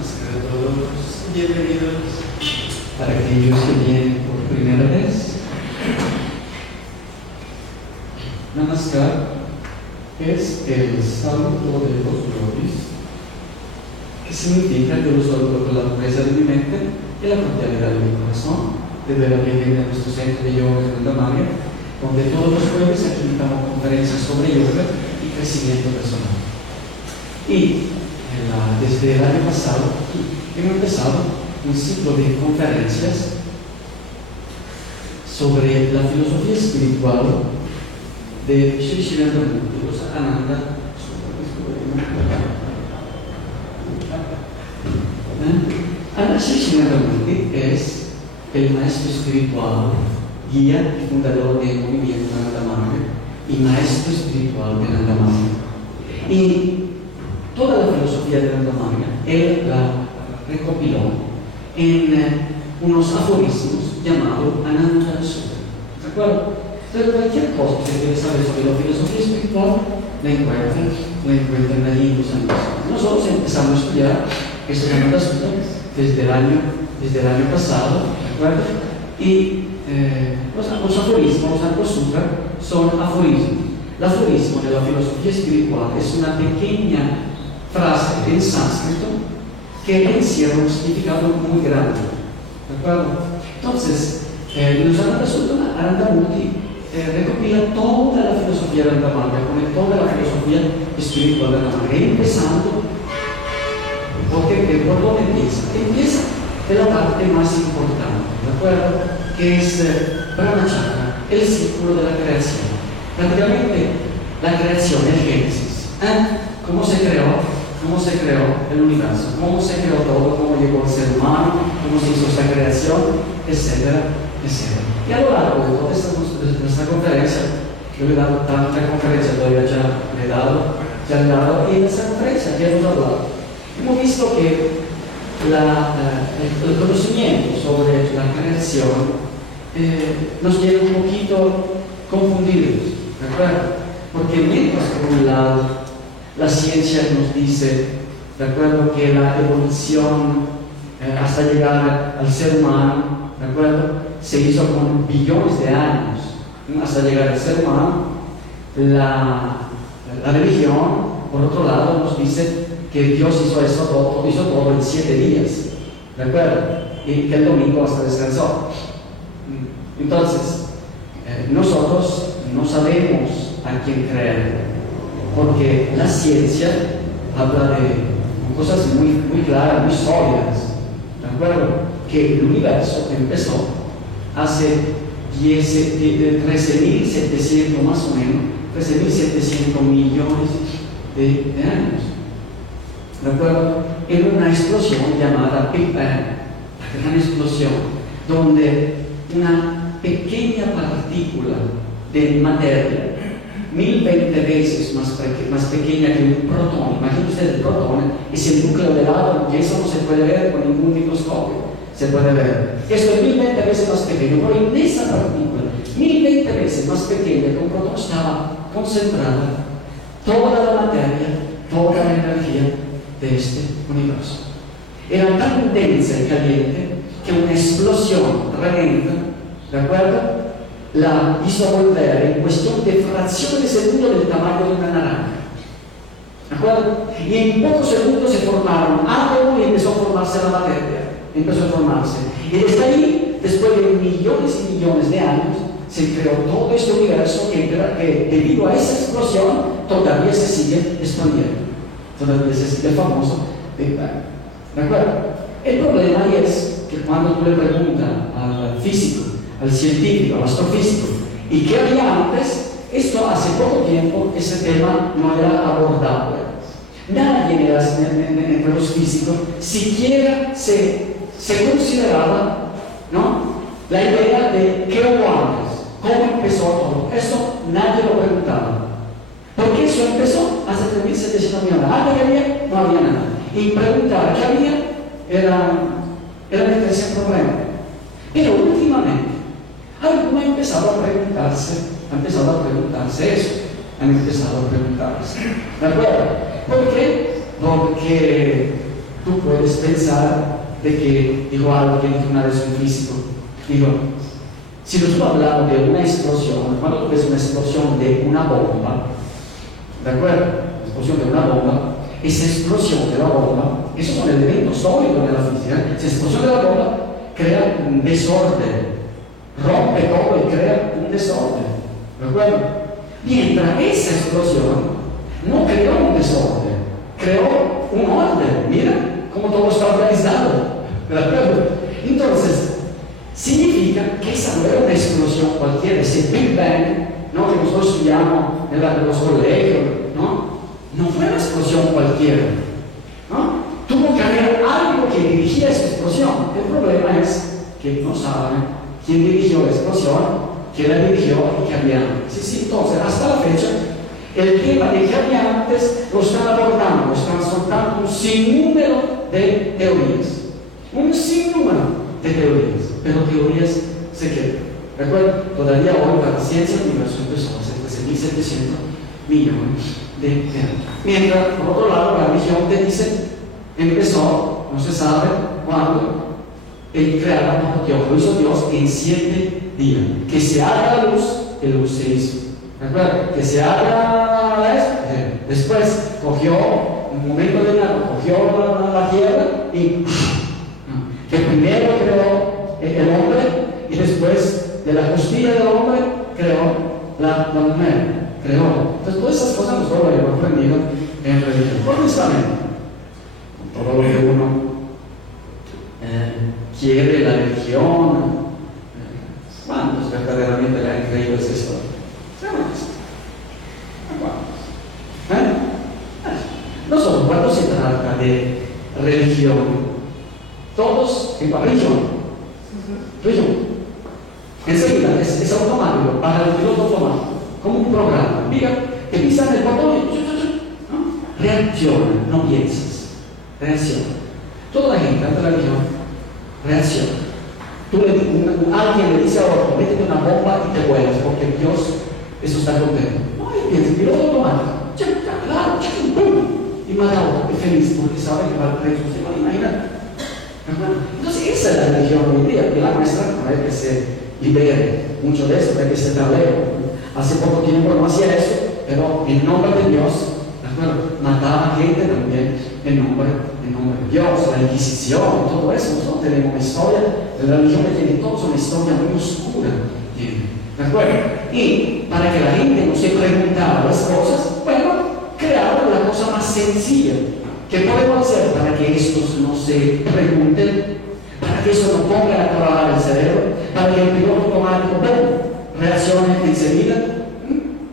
Buenas a todos, bienvenidos. Para aquellos que vienen por primera vez, Namaskar es el saludo de los yogis, que significa que lo saludo con la pureza de mi mente y la cordialidad de mi corazón, desde la que viene a nuestro centro de yoga en Damaya, donde todos los jueves aquí damos conferencias sobre yoga y crecimiento personal. Y desde el año pasado hemos empezado un ciclo de conferencias sobre la filosofía espiritual de Sri Srinivasana, los Ananda. Sri Srinivasana es el maestro espiritual, guía y fundador del movimiento Anandamaya y maestro espiritual de Anandamaya. Y toda la filosofía de Anandamaya él la recopiló en unos aforismos llamados Ananda Sutra. ¿De acuerdo? Entonces, cualquier cosa que se quiere saber sobre la filosofía espiritual la encuentran allí en los años. Nosotros empezamos a estudiar este Ananda Sutra desde el año pasado, ¿de acuerdo? Y los aforismos, los Ananda Sutra, son aforismos. El aforismo de la filosofía espiritual es una pequeña frase en sánscrito que encierra un significado muy grande. ¿De acuerdo? Entonces, los Ananda Sutra, Anandamurti recopila toda la filosofía de Anandamaya, con toda la filosofía espiritual de Anandamaya, empezando por donde empieza de la parte más importante, ¿de acuerdo? Que es Brahmacharya, el círculo de la creación. Prácticamente la creación, el Génesis. ¿Cómo se creó el universo? ¿Cómo se creó todo? ¿Cómo llegó el ser humano? ¿Cómo se hizo esta creación? Etcétera, etcétera. Y a lo largo de toda nuestra conferencia, yo le he dado tanta conferencia, todavía ya le he dado, y en esta conferencia ya hemos hablado. Hemos visto que el conocimiento sobre la creación nos lleva un poquito confundidos, ¿de acuerdo? Porque mientras por un lado la ciencia nos dice, ¿de acuerdo?, que la evolución hasta llegar al ser humano, ¿de acuerdo?, se hizo con billones de años, hasta llegar al ser humano. La religión, por otro lado, nos dice que Dios hizo todo en 7 días, ¿de acuerdo?, y que el domingo hasta descansó. Entonces, nosotros no sabemos a quién creer, porque la ciencia habla de cosas muy claras, muy sólidas, ¿de acuerdo? Que el universo empezó hace 13.700 más o menos, 13.700 millones de años, ¿de acuerdo? En una explosión llamada Big Bang, la gran explosión, donde una pequeña partícula de materia 1020 veces más pequeña que un protón. Imagínense ustedes, el protón es el núcleo del átomo, y eso no se puede ver con ningún microscopio. Se puede ver. Esto es 1020 veces más pequeño, pero en esa partícula, 1020 veces más pequeña que un protón, estaba concentrada toda la materia, toda la energía de este universo. Era tan densa y caliente que una explosión repentina, ¿de acuerdo?, la hizo volver en cuestión de fracciones de segundo del tamaño de una naranja. ¿De acuerdo? Y en pocos segundos se formaron átomos y empezó a formarse la materia. Empezó a formarse. Y desde ahí, después de millones y millones de años, se creó todo este universo que debido a esa explosión todavía se sigue expandiendo. Todavía se sigue el famoso Big Bang. ¿De acuerdo? El problema es que cuando tú le preguntas al físico, al científico, al astrofísico, ¿y qué había antes? Esto hace poco tiempo ese tema no era abordable. Nadie entre los físicos siquiera se consideraba, ¿no?, la idea de qué hubo antes, cómo empezó todo. Eso nadie lo preguntaba. Porque eso empezó hace 3.700 millones. Antes había, no había nada. Y preguntar qué había era meterse en problema. Pero últimamente algunos han empezado a preguntarse eso. Han empezado a preguntarse. ¿De acuerdo? ¿Por qué? Porque Tú puedes pensar de que, dijo algo que dijo una vez un físico, digo, si nosotros hablamos de una explosión, cuando tú ves una explosión de una bomba, ¿de acuerdo? La explosión de una bomba, esa explosión de la bomba, esos son elementos sólidos de la física, esa explosión de la bomba crea un desorden, rompe todo y crea un desorden, ¿de acuerdo? Mientras esa explosión no creó un desorden, creó un orden, mira cómo todo está organizado, ¿de acuerdo? Entonces, significa que esa no era una explosión cualquiera, ese Big Bang, ¿no? Que nosotros estudiamos en los colegios, no fue una explosión cualquiera, ¿no? Tuvo que haber algo que dirigía esa explosión. El problema es que no saben quién dirigió la explosión, quién la dirigió y qué había antes. Sí, entonces, hasta la fecha, el tema de qué había antes lo están abordando, están soltando un sinnúmero de teorías, un sinnúmero de teorías, pero teorías se quedan. Recuerda, todavía hoy la ciencia universal empezó hace 13.700 millones de años. Mientras, por otro lado, la religión te dice, empezó, no se sabe cuándo, el crear bajo Dios, lo hizo Dios en 7 días. Que se haga la luz, el luz se hizo. ¿Recuerda? Que se haga esto, después cogió un momento de nada, cogió la tierra y que primero creó el hombre y después de la costilla del hombre creó la mujer. Entonces todas esas cosas nosotros lo hemos aprendido en religión. Honestamente, con todo lo que uno quiere la religión, ¿cuántos verdaderamente le han creído esa historia? Seamos honestos. Nosotros, cuando se trata de religión, todos en religión, enseguida es automático, para el piloto automático, como un programa. Mira, que pisan el botón y reacciona, no piensas, reacciona. Toda la gente ante la religión reacciona. Alguien le dice a otro, métete una bomba y te vuelas, porque Dios, eso está contento. No, y piensa, piloto automático, claro, ¡pum! Y mata a otro, es feliz, porque sabe que va a resucitar, imagínate. Entonces esa es la religión hoy en día, que la nuestra no es que se libere mucho de eso, no es que se tableo. Hace poco tiempo no hacía eso, pero en nombre de Dios, ¿de acuerdo? Mataba gente también en nombre de Dios, la Inquisición, todo eso. Nosotros tenemos una historia de la religión que tiene todos una historia muy oscura, ¿de acuerdo? Y para que la gente no se preguntara las cosas, bueno, crearon la cosa más sencilla. ¿Qué podemos hacer para que estos no se pregunten? Para que eso no ponga a trabajar el cerebro, para que el piloto automático reaccione enseguida.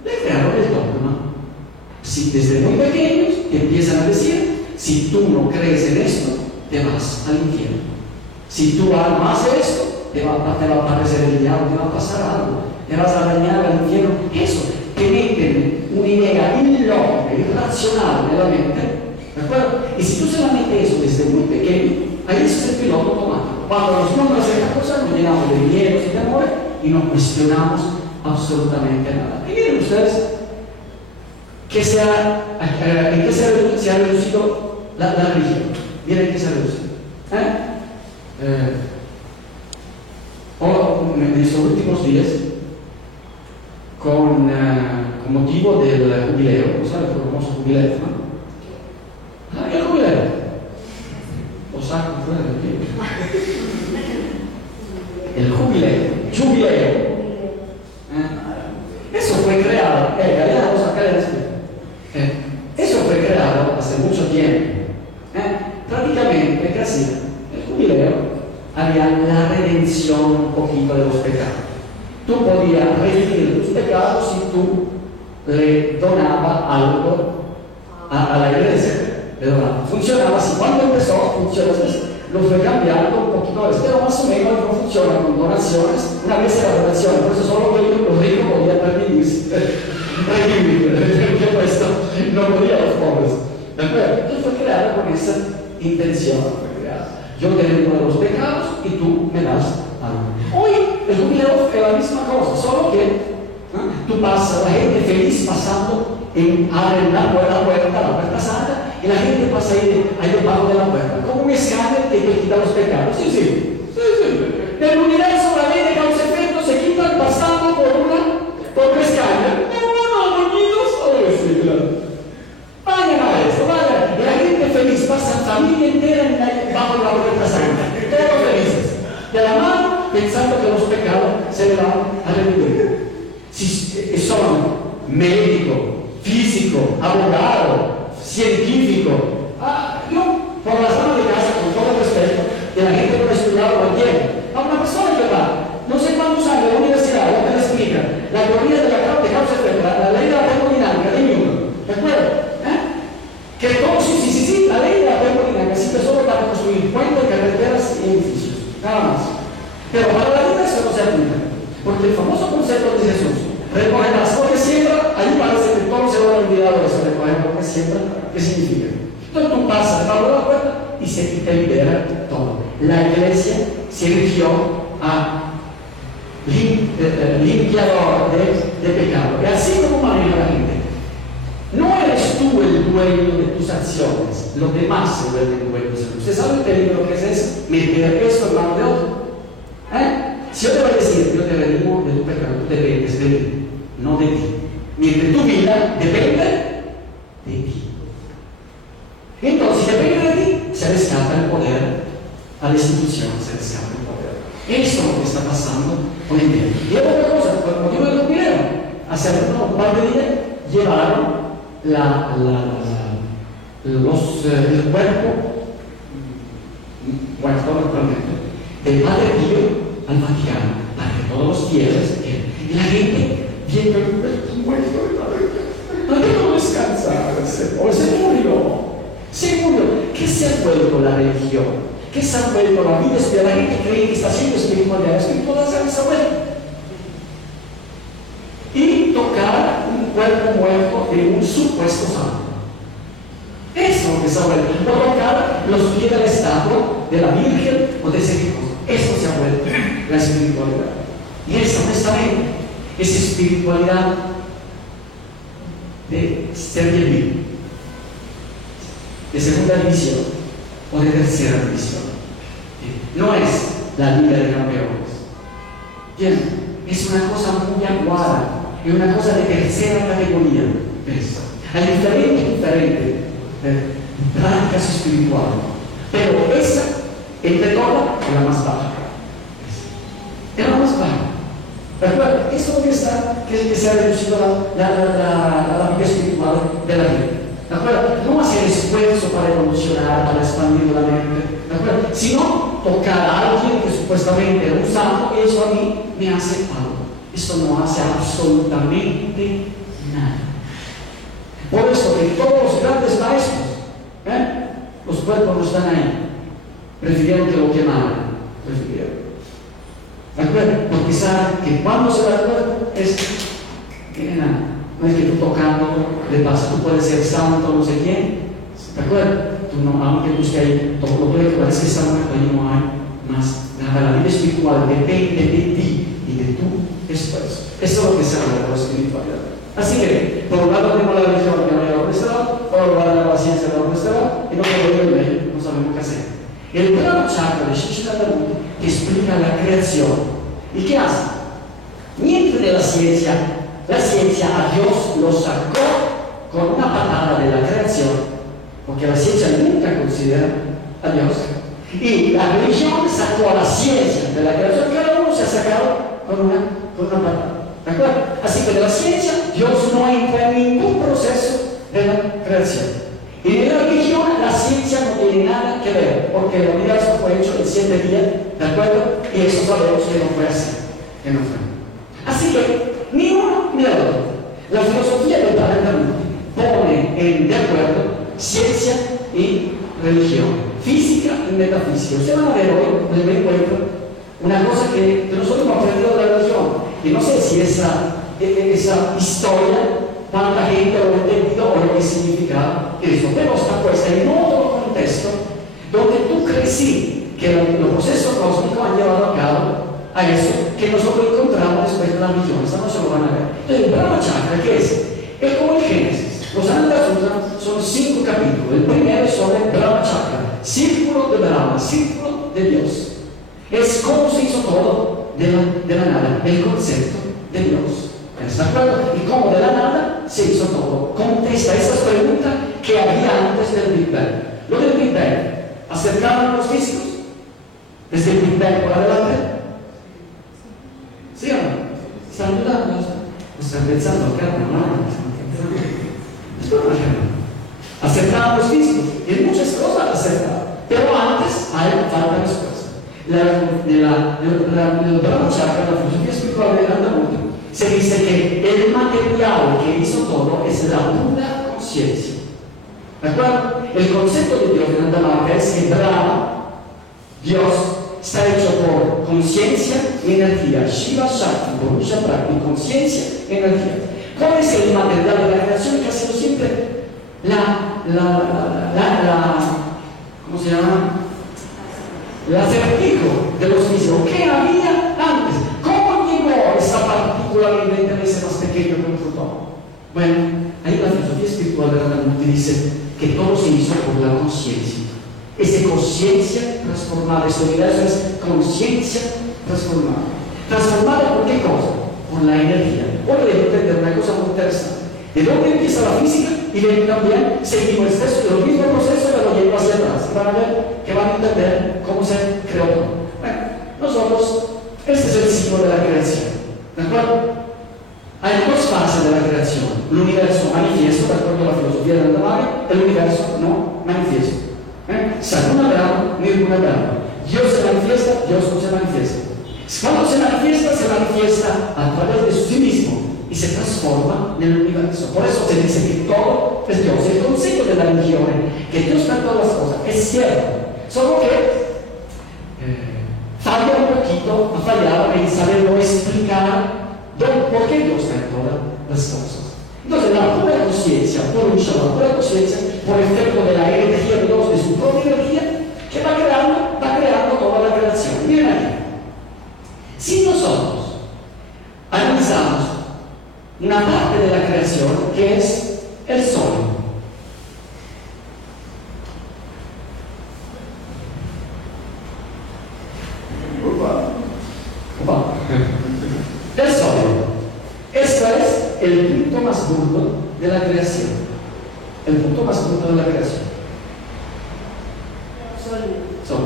Le crearon el dogma. Si desde muy pequeños te empiezan a decir, si tú no crees en esto, te vas al infierno. Si tú amas esto, te va a aparecer el diablo, te va a pasar algo, te vas a dañar al infierno. Eso, te meten una idea ilógica, irracional de la mente. ¿De acuerdo? Y si tú solamente eso desde muy pequeño, ahí es el piloto automático. Cuando nos nombras esta cosa, nos llenamos de miedos y de amor y no cuestionamos absolutamente nada. Y miren ustedes en qué se ha reducido la religión. Miren qué se ha reducido. En estos últimos días, con motivo del jubileo, ¿sabes? El famoso jubileo, ¿no? El jubileo. Lo saco fuera del libro. El jubileo. Eso fue creado, eso fue creado hace mucho tiempo. Prácticamente, ¿qué hacía? El jubileo había la redención un poquito de los pecados. Tú podías redimir tus pecados si tú le donabas algo a la iglesia. Funcionaba así. Cuando empezó, funcionó así. Lo fue cambiando un poquito a veces, pero más o menos no funciona con donaciones. Una vez era donación, por eso solo los ricos podían permitirse porque esto no podía los pobres. ¿De acuerdo? Entonces fue creado con esa intención. Yo te redimo de los pecados y tú me das algo. Hoy el jubileo es la misma cosa, solo que tú pasas, la gente feliz pasando, abren la puerta santa y la gente pasa ahí debajo de la puerta. que quita los pecados. Sí, sí. En el universo la ley de causa y efecto se quita pasando por una escala. No, dormidos. Sí, claro. Vayan a esto, vayan. Y la gente feliz pasa familia entera bajo la puerta santa. Todos felices. De la mano, pensando que los pecados se le van a remover. Si son médico, físico, abogado, científico, yo por las manos de casa, con todo respeto, de la gente que no ha estudiado lo entiendo. A una persona que va, no sé cuántos años de la universidad, lo que le explica, la teoría de la causa efecto, la ley de la termodinámica de Newton, ¿de acuerdo? Que todo, sí, la ley de la termodinámica sirve solo para construir puentes, carreteras y edificios, nada más. Pero para la vida eso no se aplica, porque el famoso concepto de Jesús, recoger las cosas que siembra, ahí parece que todos se van a olvidar de eso, recoger lo que siembra, ¿qué significa? Entonces tú pasas debajo de la puerta y se te libera todo. La iglesia se erigió a limpiador de pecado, y así como maneja la gente. No eres tú el dueño de tus acciones, los demás se vuelven dueños. ¿Usted sabe el peligro que es eso? Meter esto en mano de otro. Si yo te voy a decir, yo te redimo de tu pecado, tú dependes de mí, no de ti. Mientras tu vida depende de ti. Entonces, si depende de ti, se rescata el poder a la institución, se rescata el poder. Eso es lo que está pasando hoy en día. Y otra cosa, por el motivo del jubileo, hace un par de días llevaron el cuerpo, bueno, todo el planeta, del Padre Pío al Vaticano, para que todos los fieles, y la gente viendo el muerto del Padre Pío, no quiero descansar, o se murió. ¿Qué se ha vuelto la religión? ¿Qué se ha vuelto la vida espiritual? La gente cree que está siendo espiritual, la espiritualidad se ha vuelto. Y tocar un cuerpo muerto de un supuesto santo. Eso es lo que se ha vuelto. O tocar los pies de la estatua de la Virgen o de ese tipo. Eso se ha vuelto la espiritualidad. Y esa honestamente es espiritualidad de ser vivo, de segunda división o de tercera división. No es la Liga de Campeones. Bien, es una cosa muy aguada, es una cosa de tercera categoría. Hay diferentes prácticas espirituales, pero esa, entre todas, es la más baja. Es la más baja. ¿Recuerda? Eso es lo que se ha reducido la vida espiritual de la vida. ¿De acuerdo? No hacer esfuerzo para evolucionar, para expandir la mente, ¿de acuerdo? Sino tocar a alguien que supuestamente era un santo, eso a mí me hace algo. Eso no hace absolutamente nada. Por eso que todos los grandes maestros, los cuerpos no están ahí. Prefirieron que lo quemaran. ¿De acuerdo? Porque saben que cuando se da el cuerpo es que nada. No es que tú tocando le pasa, tú puedes ser santo, no sé quién, ¿de acuerdo? Tú no, aunque busques ahí todo lo que parece que está muerto, ahí no hay más nada. La vida espiritual depende de ti y de tu esfuerzo. Eso es lo que se habla de la espiritualidad. Así que, por un lado tenemos la religión que no hay por este lado, por otro lado la ciencia no por este lado, y no podemos ir medio, no sabemos qué hacer. El plano chakra de Shishidananda te explica la creación. ¿Y qué hace? Mientras de la ciencia a Dios lo sacó con una patada de la creación, porque la ciencia nunca considera a Dios, y la religión sacó a la ciencia de la creación, cada uno se ha sacado con una patada. ¿De acuerdo? Así que de la ciencia Dios no entra en ningún proceso de la creación. Y de la religión la ciencia no tiene nada que ver, porque el universo fue hecho en 7 días, ¿de acuerdo? Y eso sabemos que no fue así, que no fue. Así que ni uno ni el otro. La filosofía del planeta pone de acuerdo ciencia y religión, física y metafísica. Ustedes van a ver hoy, en el encuentro, una cosa que nosotros hemos aprendido de la religión, y no sé si esa historia, cuánta gente lo ha entendido o lo que significa eso, pero está puesta en otro contexto donde tú crecí que los procesos cósmicos han llevado a cabo a eso que nosotros encontramos después de la religión. Esta no se lo van a ver. Entonces, el Brahma Chakra, ¿qué es? Es como el Génesis. Los Andas son 5 capítulos. El primero es sobre Brahma Chakra, círculo de Brahma. el círculo de Dios. Es como se hizo todo de la nada, el concepto de Dios. ¿Está de acuerdo? Y como de la nada se hizo todo. Contesta esas preguntas que había antes del Big Bang. Lo del Big Bang, ¿acercaron a los físicos? Desde el Big Bang por adelante. ¿Sí o no? ¿Están dudando? ¿Están pensando acá? No. Acercaron a los físicos. Y en muchas cosas acercaron. Pero antes hay falta de cosas. La filosofía espiritual de Andalucía se dice que el material que hizo todo es la pura conciencia. ¿De acuerdo? El concepto de Dios en Andalucía es que Dios está hecho por conciencia y energía. Shiva Shakti, Purusha Prakti, conciencia y energía. ¿Cuál es el material de la creación que ha sido siempre ¿cómo se llama? El acertijo de los físicos. ¿Qué había antes? ¿Cómo llegó esa partícula que inventa ese más pequeño que un fotón? Bueno, ahí la filosofía espiritual de Ramanuja dice que todo se hizo por la conciencia. Es de conciencia transformada. Este universo es conciencia transformada. ¿Transformada por qué cosa? Por la energía. Hoy debo entender una cosa muy interesante. ¿De dónde empieza la física? Y de también seguimos el mismo proceso, pero lo llevo hacia atrás. Van a ver que van a entender cómo se creó todo. Bueno, nosotros, este es el ciclo de la creación. ¿De acuerdo? Hay dos fases de la creación. El universo manifiesto, de acuerdo a la filosofía de Andalucía, el universo no manifiesto. Saguna Brahma, Nirguna Brahma. Dios se manifiesta, Dios no se manifiesta. Cuando se manifiesta a través de sí mismo y se transforma en el universo. Por eso se dice que todo es Dios. El concepto de la religión, que Dios está en todas las cosas, es cierto. Solo que falla un poquito, ha fallado en saberlo explicar por qué Dios está en todas las cosas. Entonces, la pura conciencia, por efecto de la energía de Dios, de su propia energía, que va creando toda la creación. Miren aquí. Si nosotros analizamos una parte de la creación que es el sol, el sol, este es el punto más burdo de la creación. El punto más burdo de la creación. Sol.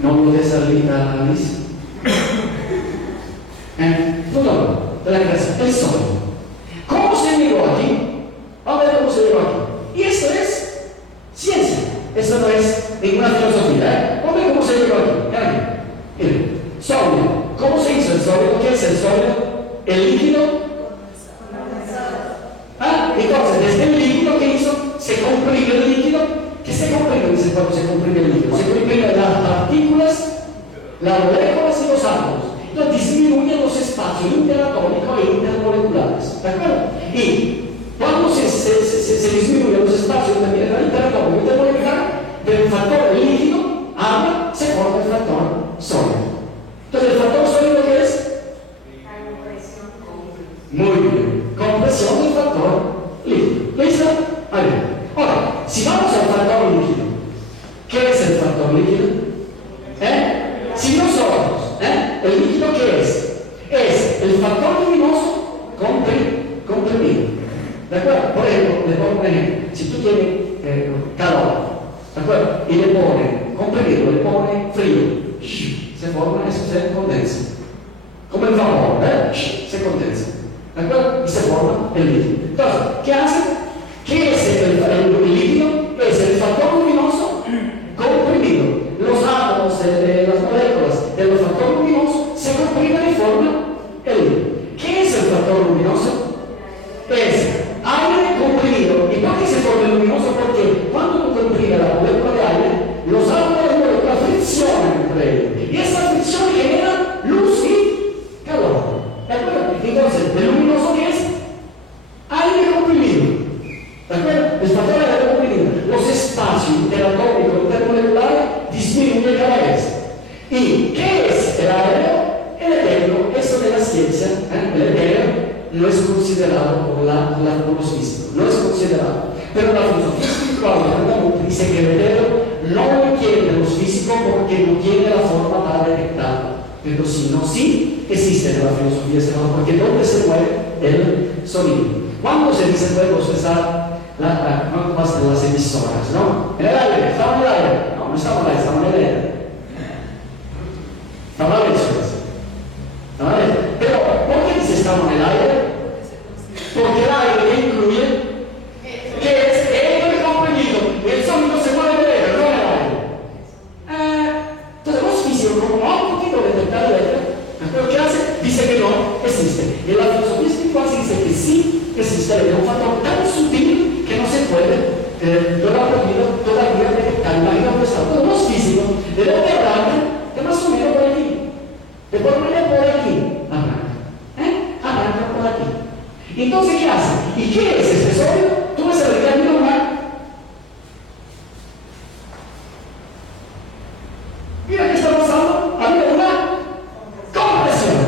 No puede salir a la lista. Punto de la creación, el sol. ¿Cómo se llegó aquí? Vamos a ver cómo se llegó aquí. Y esto es ciencia. Esto no es ninguna filosofía. Vamos a ver cómo se llegó aquí. Miren, sólido. ¿Cómo se hizo el sólido? ¿Qué es el sólido? El líquido. Entonces, desde el líquido que hizo, se comprime el líquido. ¿Qué se comprime? Cuando se comprime el líquido, se comprimen las partículas, las moléculas y los átomos. Entonces disminuyen los espacios interatómicos e intermoleculares. ¿De acuerdo? Y cuando se disminuyen los espacios interatómicos e intermoleculares, del factor líquido, agua, se forma el factor sólido. Entonces, ¿el factor sólido qué es? Muy bien. Compresión del factor líquido. ¿Listo? Ahora, si vamos al factor líquido, ¿qué es el factor líquido? Si nosotros, el líquido ¿qué es? Es el factor luminoso comprimido. ¿De acuerdo? Por ejemplo, le pongo un ejemplo. Si tú tienes calor, ¿de acuerdo? Y le pone comprimido, le pone frío, se forma, eso se condensa. Como el vapor, se condensa. ¿De acuerdo? Y se forma el líquido. Entonces, ¿qué hace? ¿Qué es el líquido? Es el factor luminoso comprimido. Los átomos de las moléculas del factor luminoso se comprimen y forman el líquido. ¿Qué es el factor luminoso? Es aire comprimido. ¿Y por qué se forma el luminoso? Porque cuando tú comprimes la molécula de aire, los átomos de la molécula friccionan entre ellos. Y esa fricción genera luz y calor. ¿De acuerdo? Entonces, ¿el luminoso qué es? Aire comprimido. ¿De acuerdo? El factor de aire comprimido. Los espacios interatómicos intermoleculares disminuyen cada vez. ¿Y qué es el aéreo? El etéreo, eso de la ciencia, el etéreo no es considerado por los físicos, no es considerado. Pero la filosofía espiritual de Ramanuja dice que el etéreo no lo entienden los físicos físico porque no tiene la forma para detectarlo. Pero si no, sí existe en la filosofía estética, porque ¿dónde se mueve el sonido? Cuando se dice fuego, se está las emisoras, ¿no? En el aire, estamos en el aire. No estamos en el aire, estamos en el aire. Estamos en el aire. Pero, ¿por qué dice estamos en el aire? Porque el aire incluye que es el comprimido, el sonido se mueve en el aire, no en el aire. Entonces, los físicos, como no han podido detectar el aire, lo que hace, dice que no existe. Y en la filosofía espiritual se dice que sí existe, es un factor tan sutil que no se puede todavía detectar. Imagina un estado. Los físicos deben arrancar de más o menos por aquí. De por medio por aquí. Arranca por aquí. Entonces, ¿qué hace? ¿Y qué es este sonido? Tú ves el cambio normal. Mira qué está pasando. Había una compresión.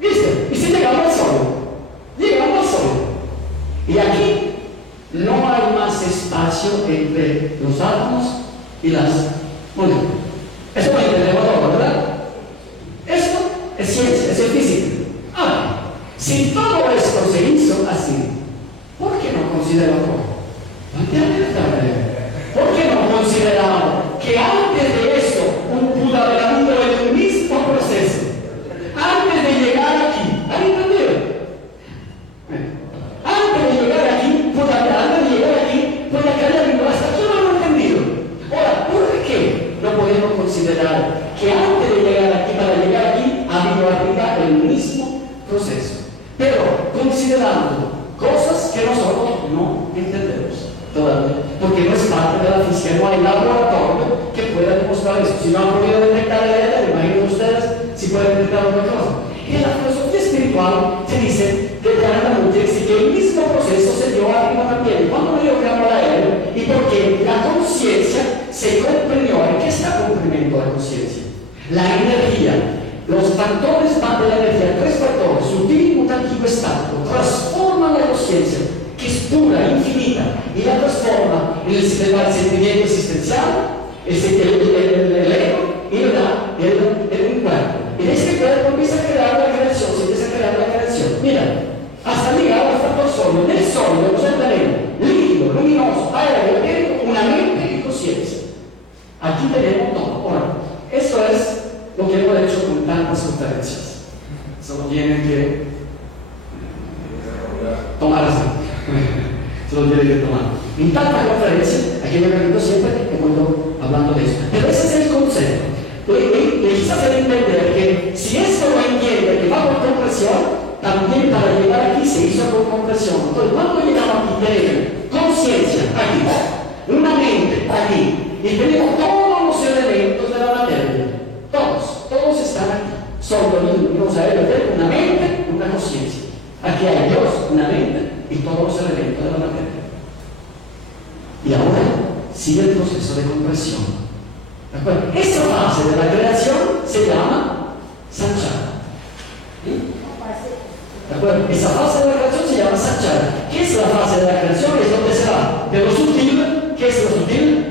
¿Viste? Y si llegamos al sonido. Llegamos al sonido. Y aquí no hay más espacio entre los átomos y las moléculas. Eso lo entendemos todo, ¿verdad? Esto es ciencia, es física. Si todo esto se hizo así, ¿por qué no consideramos? ¿Por qué no consideramos que antes de esto un Buda del mundo es el mismo proceso? Antes de llegar aquí, ¿han entendido? Antes de llegar aquí, puede caer arriba. Hasta aquí no lo han entendido. Ahora, ¿por qué no podemos considerar que antes de llegar aquí, para llegar aquí, ha habido arriba el mismo proceso? Pero considerando cosas que nosotros no entendemos todavía, porque no es parte de la física, no hay laboratorio que pueda demostrar eso. Si no han podido detectar el éter, imaginen ustedes si pueden detectar otra cosa. En la filosofía espiritual se dice claramente que el mismo proceso se dio arriba también. Cuando me dio que hablar a él, y porque la conciencia se comprimió. ¿En qué está comprimiendo la conciencia? La energía. Los factores van de la energía, tres factores: sutil, mutativo, estático. Transforman la conciencia, que es pura, infinita, y la transforma en el sentimiento existencial, el ego, y le da el cuerpo. En este cuerpo empieza a crear la creación, se empieza a crear la creación. Mira, hasta llegar al factor sólido. En el sólido nosotros tenemos líquido, luminoso, aéreo, una mente y conciencia. Aquí tenemos todo. Ahora, esto es lo que hemos hecho con tantas conferencias. Solo tienen que tomar así. Solo tienen que tomar. En tantas conferencias, aquí me repito siempre, hemos ido hablando de eso. Pero ese es el concepto. Le quise hacer entender que si esto lo entiende, que va por compresión, también para llegar aquí se hizo por compresión. Entonces, cuando llegamos aquí, tenemos conciencia, aquí, una mente, aquí, y tenemos todos los elementos de la materia. Todos están aquí. Son los aéreos, una mente, una conciencia. Aquí hay Dios, una mente y todos los elementos de la materia. Y ahora sigue el proceso de compresión. ¿De acuerdo? Esa fase de la creación se llama sanchara. ¿De acuerdo? Esa fase de la creación se llama sanchara. ¿Qué es la fase de la creación? Es donde se va de lo sutil. ¿Qué es lo sutil?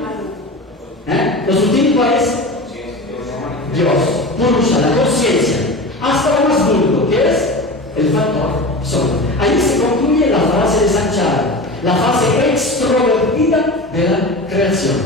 Lo sutil, ¿cuál es? Dios, Purusha, la conciencia, hasta lo más burdo, que es el factor sólido. Ahí se concluye la fase de sanchara, la fase extrovertida de la creación.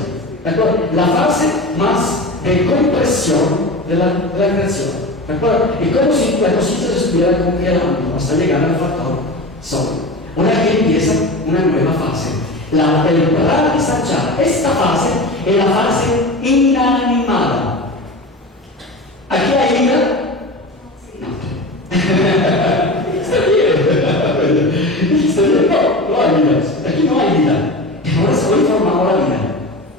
¿De acuerdo? La fase más de compresión de la creación. ¿De acuerdo? Es como si la conciencia se estuviera congelando hasta llegar al factor sólido. Ahora aquí empieza una nueva fase. El umbral de sanchara. Esta fase es la fase inanimada. ¿Aquí hay vida? No. Está bien. Está bien. No hay vida. Aquí no hay vida. Por eso hoy formamos la vida.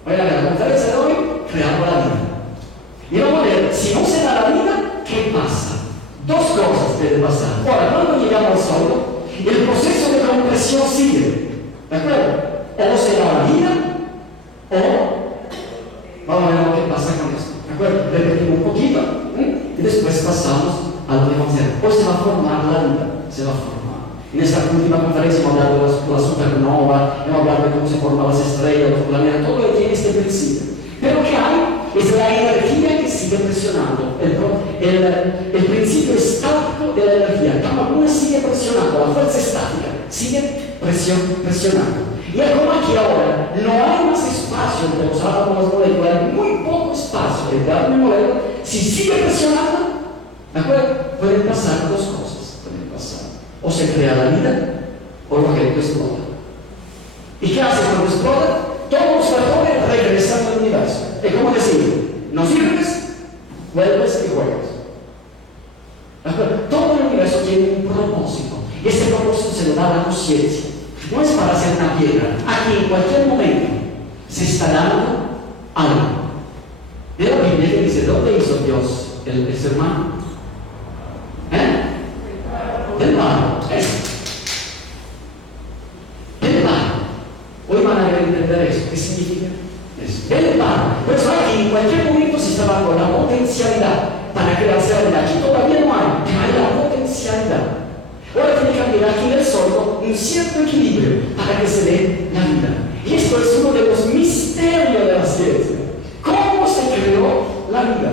Oiga, la conferencia de hoy, creamos la vida. Y vamos a ver, si no se da la vida, ¿qué pasa? Dos cosas pueden pasar. Ahora, cuando llegamos al sólido, el proceso de compresión sigue. ¿De acuerdo? O se da la vida, o vamos a ver lo que pasa con esto. ¿De acuerdo? Repetimos un poquito y después pasamos a lo que vamos a hacer. Hoy se va a formar la vida, se va a formar. En esta última conferencia hemos hablado de la supernova, hemos hablado de cómo se forman las estrellas, los planetas, todo lo que tiene este principio. Pero ¿qué hay es la energía que sigue presionando, el principio estático de la energía. Cuando uno sigue presionando, la fuerza estática sigue presionando. Y es como aquí ahora, no hay más espacio entre los átomos, las moléculas, hay muy poco espacio entre átomo y molécula. Si sigue presionando, ¿de acuerdo? Pueden pasar dos cosas. Pueden pasar. O se crea la vida, o el objeto explota. ¿Y qué hace cuando explota? Todos los factores regresan al universo. Es como decir, no sirves, vuelves y juegas. ¿De acuerdo? Todo el universo tiene un propósito. Y ese propósito se lo da la conciencia. No es para hacer una piedra. Aquí en cualquier momento se está dando algo. De la Biblia que dice, ¿dónde hizo Dios el ser humano? Del barro. Del barro. Hoy van a entender eso. ¿Qué significa eso? Del barro. Por eso aquí en cualquier momento se está dando la potencialidad para crearse la vida. Aquí todavía no hay, pero hay la potencialidad. Ahora tiene que haber aquí en el sólido un cierto equilibrio para que se dé la vida. Y esto es uno de los misterios de la ciencia. ¿Cómo se creó la vida?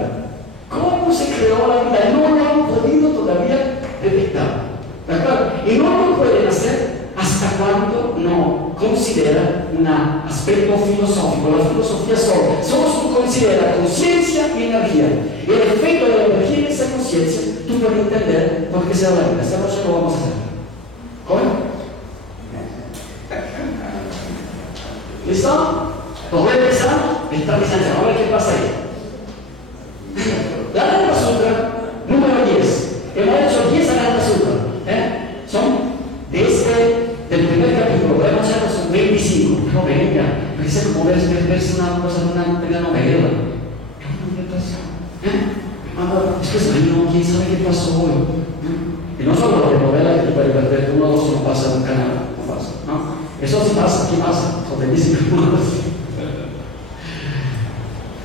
¿Cómo se creó la vida? No lo han podido todavía detectar. ¿De acuerdo? Y no lo pueden hacer hasta cuando no considera un aspecto filosófico. La filosofía solo considera conciencia y energía. Y el efecto de la energía en esa conciencia, tú puedes entender por qué se da la vida. Esta noche lo vamos a hacer. ¿Cómo? ¿Listo? Pues voy a empezar. Esta distancia. Vamos a ver qué pasa ahí. La Nanda Sutra, número 10. Hemos hecho 10 Nanda Sutra. Son desde el primer capítulo, podemos hacer son 25. No venga, parece como verse una cosa de una novela. Es que es año, quién sabe qué pasó hoy. Y no solo de novela que puede perder uno o dos no pasa en un canal, no pasa, ¿no? Eso sí pasa, ¿qué pasa? Sobre 25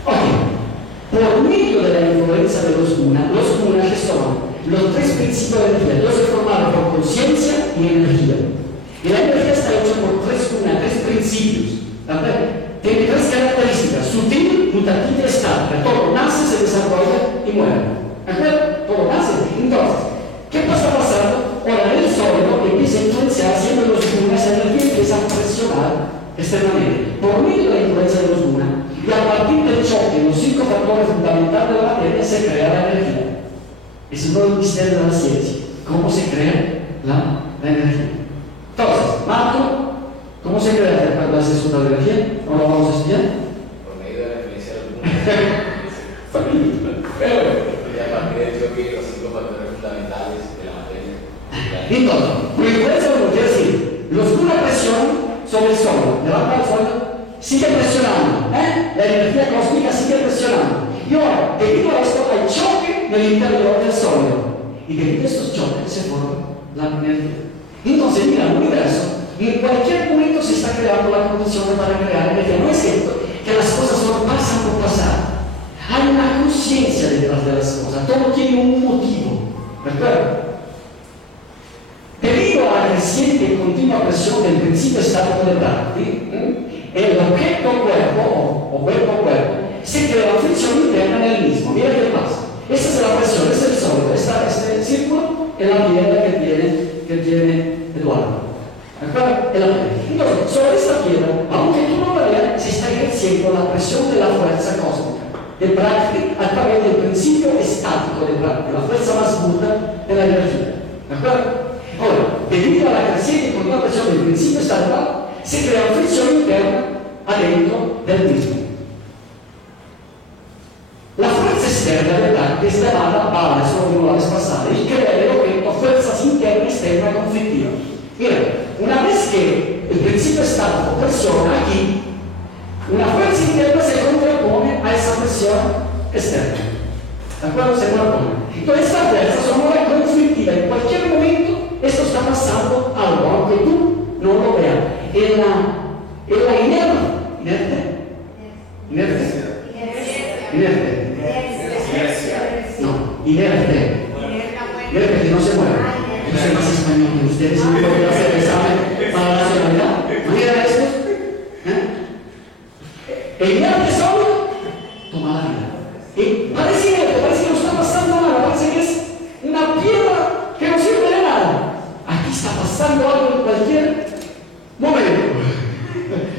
Ok, por medio de la influencia de los guna que son los tres principios de energía, ellos se formaron por conciencia y energía. Y la energía está hecha por tres principios. Tiene tres características: sutil, mutativa y estática. Todo nace, se desarrolla y muere. Todo nace. Entonces, ¿qué está pasando? Ahora, el sólido empieza a influenciar, siendo los gunas, la energía empieza a presionar externamente. Por medio de la influencia de los gunas, y a partir del choque, los 5 factores fundamentales de la materia, se crea la energía. Es uno de los misterios de la ciencia. ¿Cómo se crea la energía? Entonces, Marco, ¿cómo se crea la censura de energía? ¿No lo vamos a estudiar? Por medio de la influencia de los gunas. Y a partir del choque, los 5 factores fundamentales de la materia. Entonces, por influencia de lo que quiere decir, los gunas presionan sobre el sólido, levanta el sólido, sigue presionando, la energía cósmica sigue presionando. Y ahora, debido a esto, hay choque en el interior del sólido. Y debido a estos choques se forma la energía. Entonces, mira, el universo, en cualquier momento se está creando la condición para crear energía. No es cierto que las cosas solo pasan por pasar. Hay una conciencia detrás de las cosas. Todo tiene un motivo. ¿De acuerdo? Debido a la creciente y continua presión del principio estático de Bragg, el objeto cuerpo o cuerpo se crea una fricción interna en el mismo. Mira qué pasa. Esta es la presión, este es el sólido, este círculo es la piedra que tiene Eduardo. ¿De acuerdo? Entonces, sobre esta piedra, aunque tú no la veas, se está ejerciendo la presión de la fuerza cósmica de Bragg a través del principio estático de Bragg, la fuerza más burda de la energía. ¿De acuerdo? Ahora, debido a la creciente y continua presión del principio estático, se crea una fricción interna adentro del mismo. La fuerza externa de Bragg es llamada bala, eso lo vimos la vez pasada, y crea el objeto fuerzas interna y externa conflictivas. Mira, una vez que el principio estático presiona aquí, una fuerza interna se contrapone a esa presión externa. ¿De acuerdo? Se contrapone. Entonces, esta fuerza son una conflictiva. En cualquier momento, esto está pasando algo, aunque tú no lo veas. En la inerte. Inerte, que no se mueve. Yo soy más español que ustedes, no pueden hacer el examen para la nacionalidad. ¿No miran esto? El inerte solo toma la vida. Y parece que no está pasando nada, parece que es una piedra que no sirve de nada. Aquí está pasando algo en cualquier momento.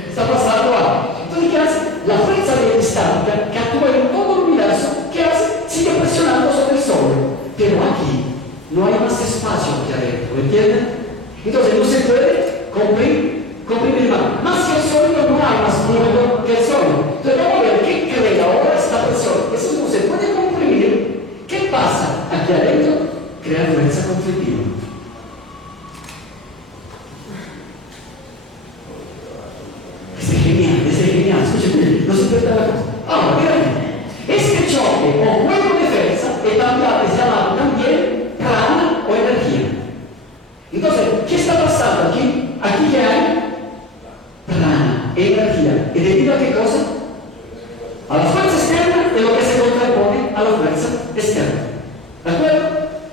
Está pasando algo. Entonces, ¿qué hace? La fuerza de estática que actúa en todo el universo, ¿qué hace? Sigue presionando sobre el Sol. Pero aquí no hay más espacio que adentro, ¿me entienden? Entonces no se puede comprimir más. Más que el sólido no hay más fluido que el sólido. Entonces vamos a ver qué crea ahora esta presión. Eso no se puede comprimir. ¿Qué pasa aquí adentro? Crea fuerza conflictiva. Ese es genial. Escuchen, no se trata de la cosa. Ahora, miren. Este choque o juego de fuerza es llamado también prana o energía. Entonces, ¿qué está pasando aquí? Aquí ya hay prana, energía. ¿Y debido a qué cosa? A la fuerza externa de lo que se contrapone a la fuerza externa. ¿De acuerdo?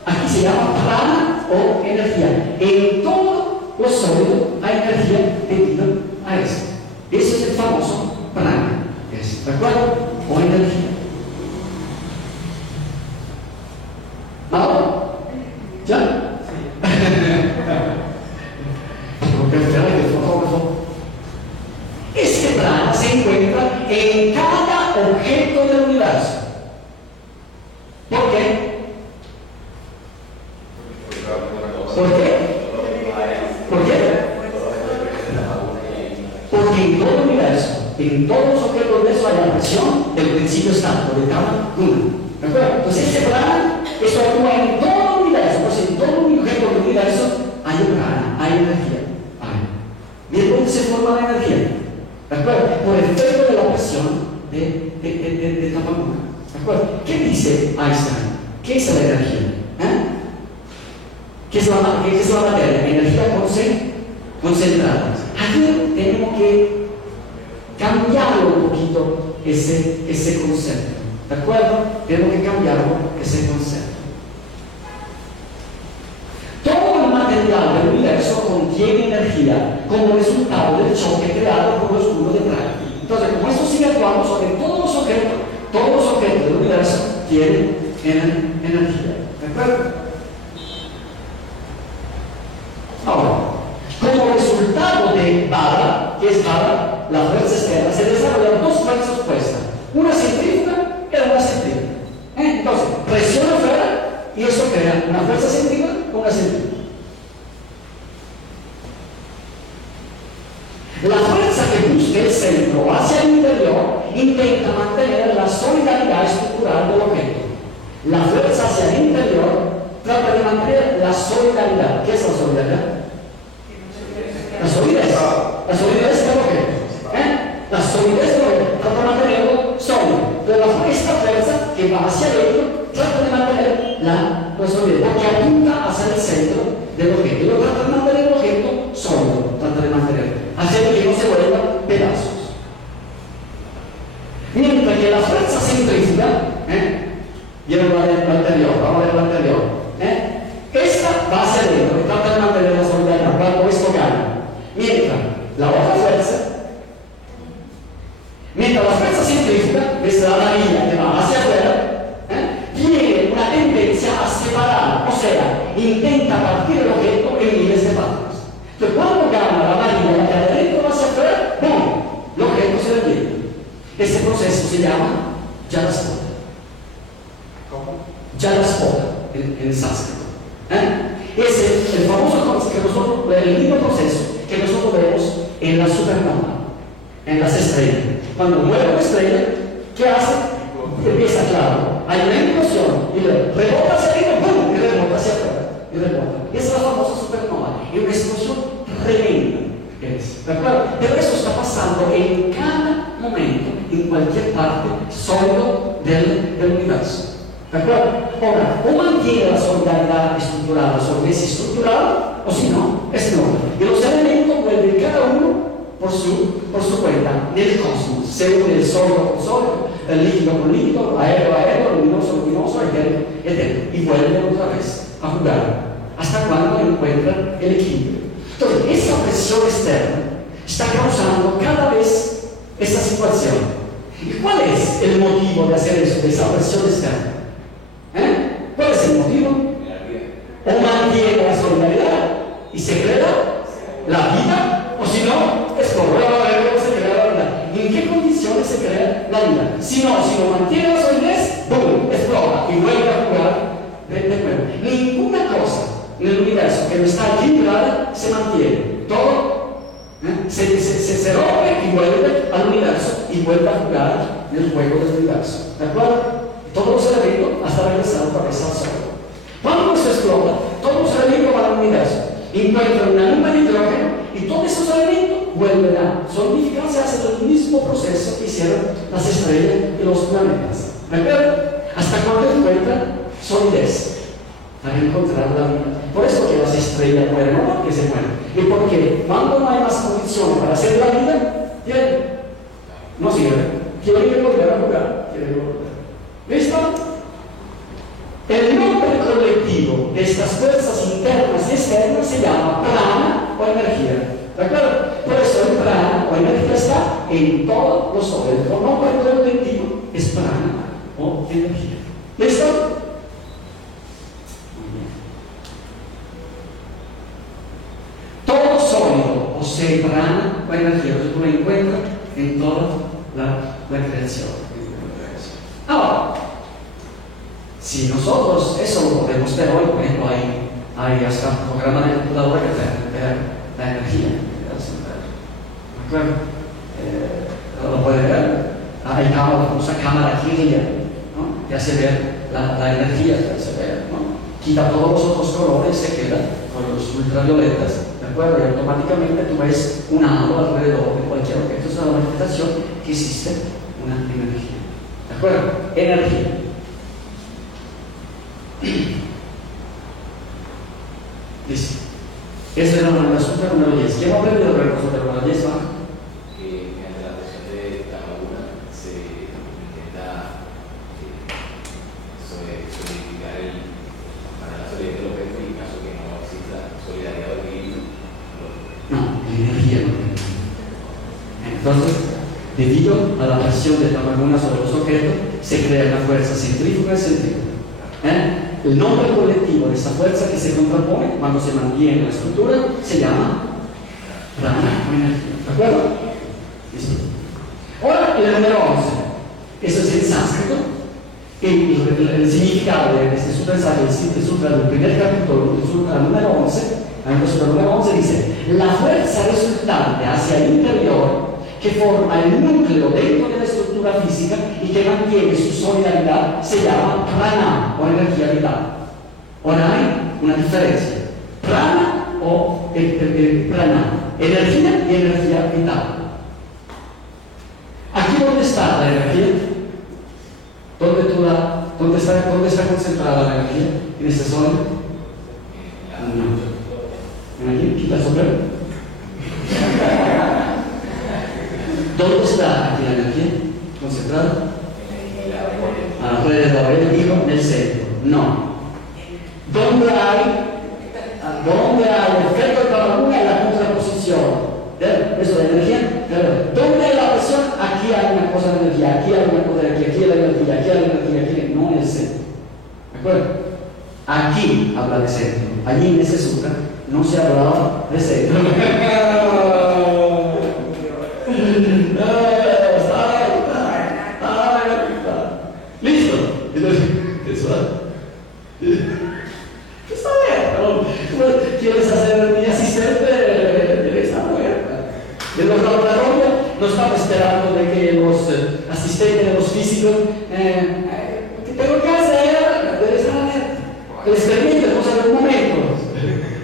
Aquí se llama prana o energía. En todo lo sólido hay energía debido a eso. Ese es el famoso prana. ¿De acuerdo? O energía. ¿Ahora? ¿Ya? Tengo que esperar que el fotógrafo. Este prana se encuentra en cada objeto del universo. ¿Por qué? ¿Por qué? ¿Por qué? Porque en todo el universo, en todos los objetos del universo hay la presión del principio estático de cada uno. ¿De acuerdo? Entonces este prana, esto actúa en todo el universo, pues en todo el objeto del universo hay prana, hay energía. ¿De dónde se forma la energía? ¿De acuerdo? Por el efecto de la presión de Tamaguna. ¿De acuerdo? ¿Qué dice Einstein? ¿Qué es la energía? ¿Qué es la materia? Energía concentrada. Aquí tenemos que cambiarlo un poquito ese concepto. ¿De acuerdo? Tenemos que cambiarlo ese concepto. Todo el material del universo contiene energía como resultado del choque creado por los mundos de Planck. Entonces, como esto sigue actuando sobre todos los objetos del universo tienen energía. ¿De acuerdo? Ahora, como resultado de Bala, que es Bala, la fuerza externa, se desarrollan dos fuerzas opuestas, una centrífuga y una centrífuga. Entonces, presión afuera y eso crea una fuerza centrífuga con una centrífuga. La fuerza que busca el centro hacia el interior intenta mantener la solidaridad estructural del objeto. La fuerza hacia el interior trata de mantener la solidaridad. ¿Qué es la solidaridad? La solidez. La solidez del objeto. La solidez del objeto. Trata de mantenerlo sólido. Pero esta fuerza que va hacia adentro trata de mantener la solidez, la que apunta hacia el centro del objeto. Y lo trata de mantener el objeto sólido. Trata de mantenerlo, haciendo que no se vuelvan pedazos. Mientras que la fuerza centrífuga, viene lo anterior, vamos a ver lo anterior, esta va hacia adentro, que trata de mantener la solidaridad cuando esto gana. Mientras la otra fuerza, mientras la fuerza centrífuga, que es la amarilla que va hacia afuera, tiene una tendencia a separar, o sea, intenta partir el objeto en miles de partes. Entonces, cuando gana la amarilla, la que adentro va hacia afuera, ¡pum!, el objeto se detiene. Ese proceso se llama Jalaspota. ¿Cómo? Jalaspota, en sánscrito. Es el famoso que nosotros, el mismo proceso que nosotros vemos en la supernova, en las estrellas. Cuando muere una estrella, ¿qué hace? Empieza, claro, hay una implosión y rebota hacia arriba, ¡pum!, y rebota hacia afuera. Y rebota. Esa es la famosa supernova. Y una explosión tremenda. ¿De acuerdo? Pero eso está pasando en cada momento, en cualquier parte sólido del universo. ¿De acuerdo? Ahora, o mantiene la solidaridad estructural, la solidez estructural, o si no, es no. Y los elementos vuelven cada uno por su cuenta del cosmos, según el sólido con sólido, el líquido con líquido, aéreo, luminoso, etcétera. Y vuelven otra vez a jugar hasta cuando encuentran el equilibrio. Entonces, esa presión externa está causando cada vez esa situación. ¿Y cuál es el motivo de hacer eso, de esa presión externa. ¿Cuál es el motivo? O mantiene la solidaridad y se crea la vida, o si no, es por cómo se crea la vida. ¿Y en qué condiciones se crea la vida? Si no mantiene la solidez, ¡boom!, explota y vuelve a jugar de nuevo. Ninguna cosa en el universo que no está equilibrada se mantiene. Todo se rompe y vuelve al universo y vuelve a jugar en el juego del universo. ¿De acuerdo? Todos los elementos hasta regresar otra vez al sol. Cuando eso explota, todos los elementos van al universo, encuentran una nube de hidrógeno y todos esos elementos vuelven a solidificarse, hacen el mismo proceso que hicieron las estrellas y los planetas. ¿De acuerdo? Hasta cuando encuentran solidez para encontrar la vida. Por eso que las estrellas mueren, no porque se mueren. Y porque cuando no hay más condiciones para hacer la vida, no sirve. Quieren volver a jugar. ¿Listo? El nombre colectivo de estas fuerzas internas y externas se llama prana o energía. ¿De acuerdo? Por eso el prana o energía está en todos los soles. El nombre colectivo es prana o energía. ¿Listo? Todo sólido posee prana o energía, que tú lo encuentras en toda la creación. Ahora, si nosotros eso lo podemos ver hoy, por ejemplo, hay hasta programas de computadora que te dan la energía. ¿De acuerdo? Lo pueden ver. Hay cámara Kirlian, ¿no?, que hace ver la energía, que hace ver, ¿no? Quita todos los otros colores, se queda con los ultravioletas. ¿De acuerdo? Y automáticamente tú ves un halo alrededor de cualquier objeto. Es una manifestación que existe una energía. ¿De acuerdo? Energía. Listo. Esa es la resulta número 10. ¿Quién ha aprendido el resulta número 10? Que mediante la presión de la laguna se intenta solidificar para la solidez del objeto y en caso que no exista solidaridad o equilibrio. No, energía. Entonces, debido a la presión de la laguna sobre los objetos, se crea una fuerza centrífuga y centrífuga. El nombre colectivo de esta fuerza que se contrapone cuando se mantiene la estructura se llama prana o energía. ¿De acuerdo? Listo. Ahora, el número 11. Eso es en sánscrito. El significado de este sutra del primer capítulo, el sutra número 11, el sutra número 11 dice: la fuerza resultante hacia el interior que forma el núcleo dentro de la estructura física y que mantiene su solidaridad se llama prana o energía vital. Ahora hay una diferencia: prana o prana, energía y energía vital. Aquí, ¿dónde está la energía? ¿Dónde está concentrada la energía? ¿En este sólido? No. ¿En aquí? ¿Quita el sombrero? ¿Dónde está aquí la energía concentrada? Alrededor, él dijo en el centro. No. ¿Dónde hay el efecto de cada una y la contraposición? Eso de energía. ¿Dónde hay la presión? Aquí hay una cosa de energía, aquí hay una cosa de energía, aquí hay la energía, aquí hay la energía, aquí no en el centro. ¿De acuerdo? Aquí habla de centro. Allí en ese sutra no se hablaba de centro. Listo. Está bien. ¿Quieres hacer mi asistente? Está bien. En los laboratorios no estamos esperando de que los asistentes de los físicos ¿qué tengo que hacer? El experimento, cosa de un momento.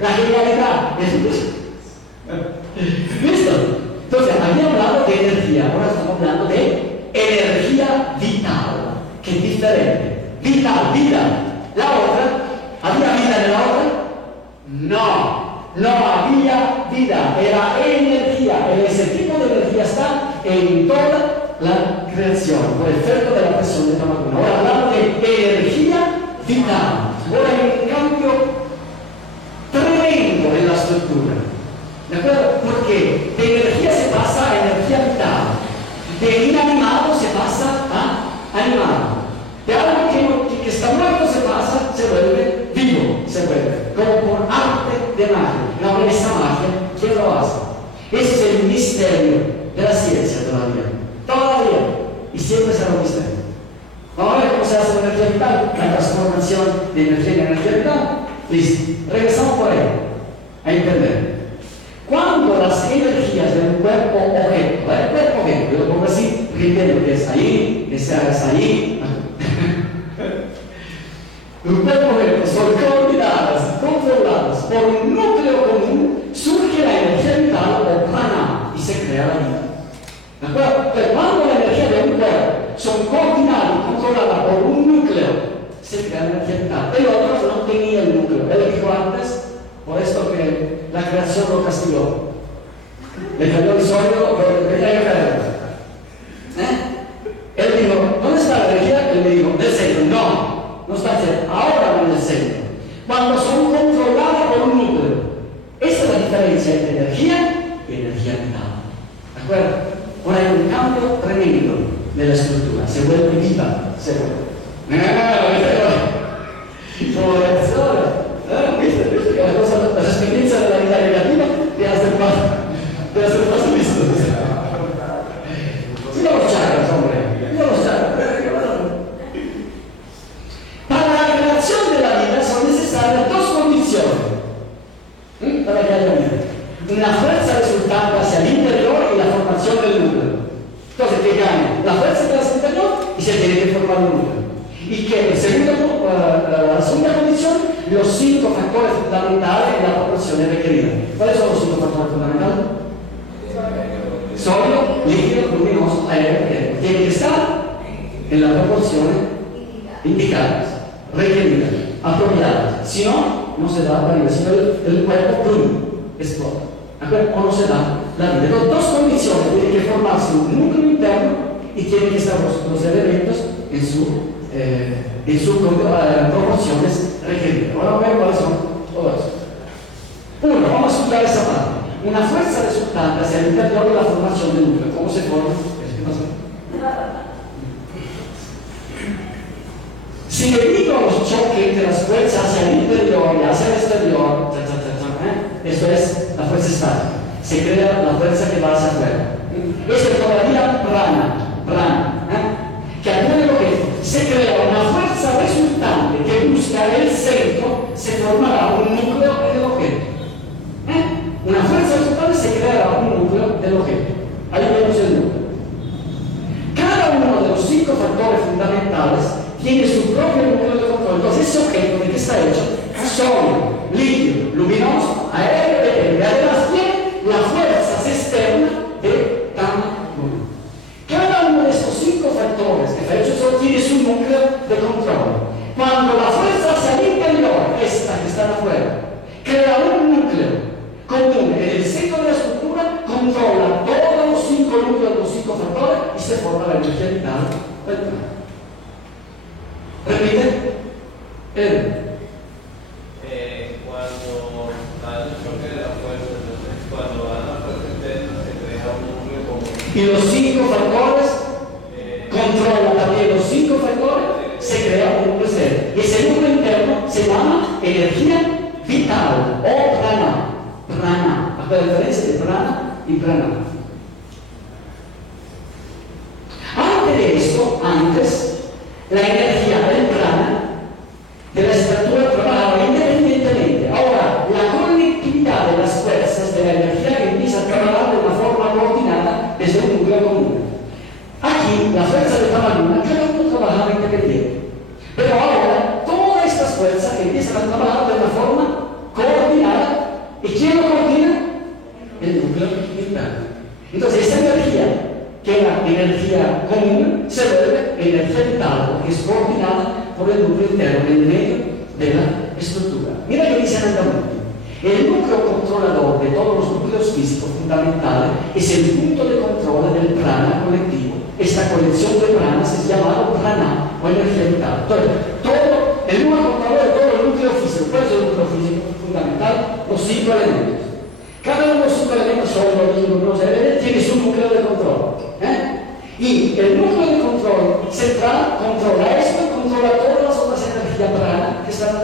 La genialidad. ¿Listo? Entonces, había hablado de energía, ahora estamos hablando de energía vital, que es diferente. Vital, vida. La otra, ¿había vida en la otra? No había vida, era energía. Ese tipo de energía está en toda la creación, por efecto de la presión de Tamaguna. Ahora hablamos de energía vital. Ahora hay un cambio tremendo en la estructura. ¿De acuerdo? Porque de energía se pasa a energía vital. De inanimado se pasa a animado. De se vuelve vivo, se vuelve, como por arte de magia. Ahora esa magia, ¿quién lo hace? Ese es el misterio de la ciencia todavía, y siempre será un misterio. Vamos a ver cómo se hace la energía vital, la transformación de energía en energía vital. Listo, regresamos por ahí, a entender. Cuando las energías del cuerpo objeto, el cuerpo objeto, yo lo pongo así, porque entiendo que es ahí, que se haga ahí. Los cuerpos objetos son coordinadas, controladas por un núcleo común, surge la energía vital o prana y se crea la vida. ¿De acuerdo? Pero cuando la energía de un cuerpo son coordinadas y controladas por un núcleo, se crea la energía vital. El otro no tenía el núcleo. Él dijo antes, por esto que la creación lo castigó. Le cayó el sueño, lo quería caer. Él dijo, ¿dónde está la energía? Él le dijo, del centro. No está el centro. Ahora no es el centro. Cuando son controladas por un núcleo. Esa es la diferencia entre energía y energía vital. ¿De acuerdo? Ahora hay un cambio tremendo de la estructura. Se vuelve viva. Se vuelve. Las experiencias de la vida negativa te hacen más listos. Mira los chakras, hombre. Mira los chakras. Para la creación de la vida son necesarias dos condiciones para que haya vida: una fuerza resultante hacia el interior y la formación del núcleo. Entonces, que gane la fuerza hacia el interior y se tiene que formar un núcleo. Y que la segunda condición, los 5 factores fundamentales en la proporción requerida. ¿Cuáles son los 5 factores fundamentales? Sólido, líquido, luminoso, aéreo. Tiene que estar en las proporciones indicadas, requeridas, apropiadas. Si no, no se da la vida. Si no, el cuerpo explota. O no se da la vida. Entonces, dos condiciones: tiene que formarse un núcleo interno y tienen que estar los elementos en sus proporciones requeridas. Ahora vamos a ver cuáles son todos. Uno, vamos a estudiar esa parte. Una fuerza resultante hacia el interior de la formación del núcleo. ¿Cómo se forma? ¿Qué pasa? Si debido a los choques entre las fuerzas hacia el interior y hacia el exterior, esto es la fuerza estática, se crea la fuerza que va hacia afuera. Esto es todavía prana. Que añade lo que se crea una fuerza resultante que busca el centro, se formará un núcleo del objeto. Una fuerza resultante se creará un núcleo del objeto. Ahí vemos el núcleo. Cada uno de los 5 factores fundamentales tiene su propio núcleo de control. Entonces, ese objeto de que está hecho: sólido, líquido, luminoso, aéreo, y además tiene las fuerzas externas de cada núcleo. Cada uno de estos 5 factores que está hecho solo tiene su núcleo de control. Cuando la fuerza hacia el interior, esta que está afuera, crea un núcleo común en el centro de la estructura, controla todos los 5 núcleos de los 5 factores y se forma la energía vital del plan. ¿Repite? Cuando da el choque de la fuerza, entonces cuando da la fuerza interna se crea un núcleo común. Y los 5 factores controlan también los 5 factores, se crea un núcleo externo. Y ese núcleo interno se llama energía vital o prana. La diferencia de prana y prana. Antes, la energía del prana de la estructura trabajaba independientemente. Ahora, la conectividad de las fuerzas de la energía que empieza a trabajar de una forma coordinada desde un núcleo común. Aquí, la fuerza de cada luna, cada uno trabajaba independiente. Pero ahora, todas estas fuerzas empiezan a trabajar de una forma coordinada. ¿Y quién lo coordina? El núcleo interno. Entonces, esta energía, que era energía común, se vuelve energía vital, porque es coordinada por el núcleo interno en medio de la estructura. Mira que dice Anandamurti: el núcleo controlador de todos los núcleos físicos fundamentales es el punto de control del prana colectivo. Esta colección de pranas es llamado prana o energía vital. Entonces, el núcleo controlador de todo el núcleo físico. ¿Cuál es el núcleo físico fundamental? Los 5 elementos. Cada uno de los 5 elementos tiene su núcleo de control. Y el núcleo de control central controla esto y controla todas las otras energías prana que están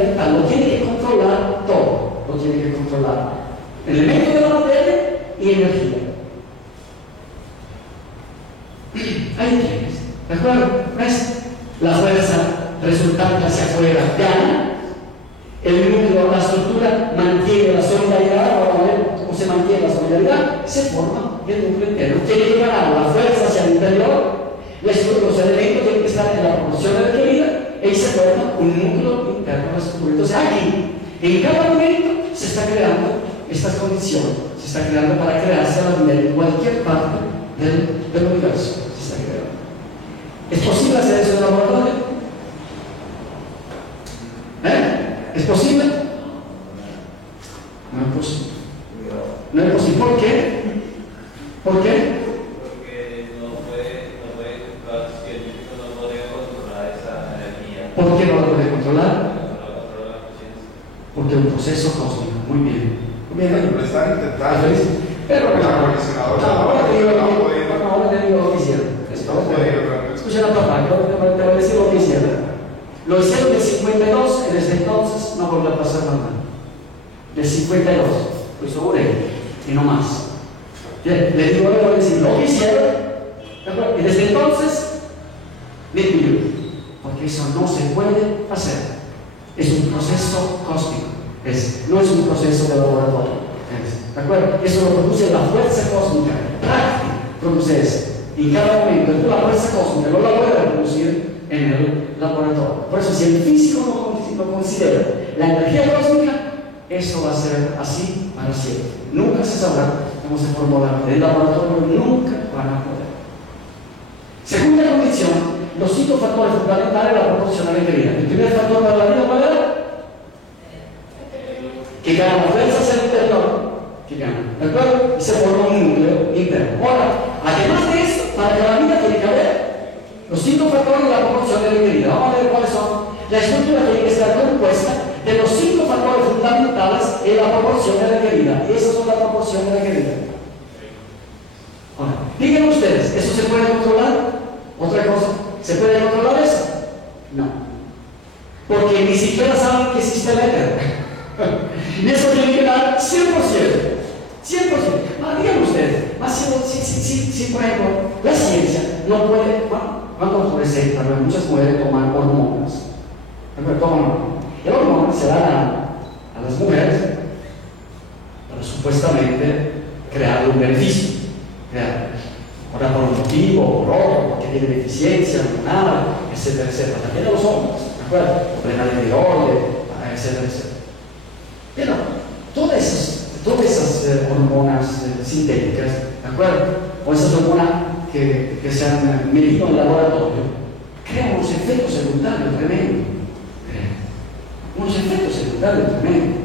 elemental, lo tiene que controlar todo, lo tiene que controlar. Elementos de la materia y energía. Ahí tienes, ¿de acuerdo? ¿Ves? La fuerza resultante hacia afuera gana, el núcleo, la estructura mantiene la solidaridad, vamos a ver cómo se mantiene la solidaridad, se forma el núcleo interno. Tiene que ganar la fuerza hacia el interior, los elementos tienen que estar en la proporción requerida y se forma un núcleo interno de la estructura. Entonces aquí, en cada momento, se está creando estas condiciones, se está creando para crearse a la vida en cualquier parte del universo. Se está creando. ¿Es posible hacer eso en el laboratorio? ¿Es posible? No es posible. No es posible. ¿Por qué? ¿Por qué? Porque los científicos no pueden controlar esa energía. ¿Por qué no la puede controlar? No controla la conciencia. Porque es un proceso cósmico. Muy bien. Muy bien. Lo están intentando. Pero ahora te digo lo que hicieron. Escuchen a papá, te voy a decir lo que hicieron. Lo hicieron del 52, y desde entonces no volvió a pasar nada. Del 52, lo hizo por él, y no más. Le digo, le voy a decir lo que hicieron, y desde entonces, limpio. Porque eso no se puede hacer. Es un proceso cósmico. No es un proceso de laboratorio. ¿De acuerdo? Eso lo produce la fuerza cósmica. Práctica produce eso. Y en cada momento, la fuerza cósmica no la puede reproducir en el laboratorio. Por eso, si el físico no considera la energía cósmica, eso va a ser así para siempre. Nunca se sabrá cómo se formó la vida. El laboratorio nunca van a poder. Segunda condición, los 5 factores fundamentales de la proporción requerida. El primer factor para la vida, ¿cuál era? Que gana la fuerza hacia el interior, que gana, ¿de acuerdo? Y se forma un núcleo interno. Ahora, además de eso, para que la vida tiene que haber los 5 factores de la proporción requerida. Vamos a ver cuáles son. La estructura tiene que estar compuesta de los 5 factores fundamentales en la proporción requerida. Esas son las proporciones requeridas. Ahora, díganme ustedes, ¿eso se puede controlar? Otra cosa, ¿se puede controlar eso? No. Porque ni siquiera saben que existe el éter. Y eso tiene que dar 100%. 100%. Díganme ustedes, si por ejemplo la ciencia no puede, cuando por ejemplo muchas mujeres toman hormonas, el hormona se da a las mujeres para supuestamente crear un beneficio, ahora por un motivo, por otro, porque tiene deficiencia hormonal, etcétera, etcétera. También a los hombres, ¿de acuerdo? Problemas de tiroides, etcétera, etcétera. Pero todas esas hormonas sintéticas, ¿de acuerdo? O esas hormonas que se han medido en el laboratorio, crean unos efectos secundarios tremendos. Unos efectos secundarios tremendos.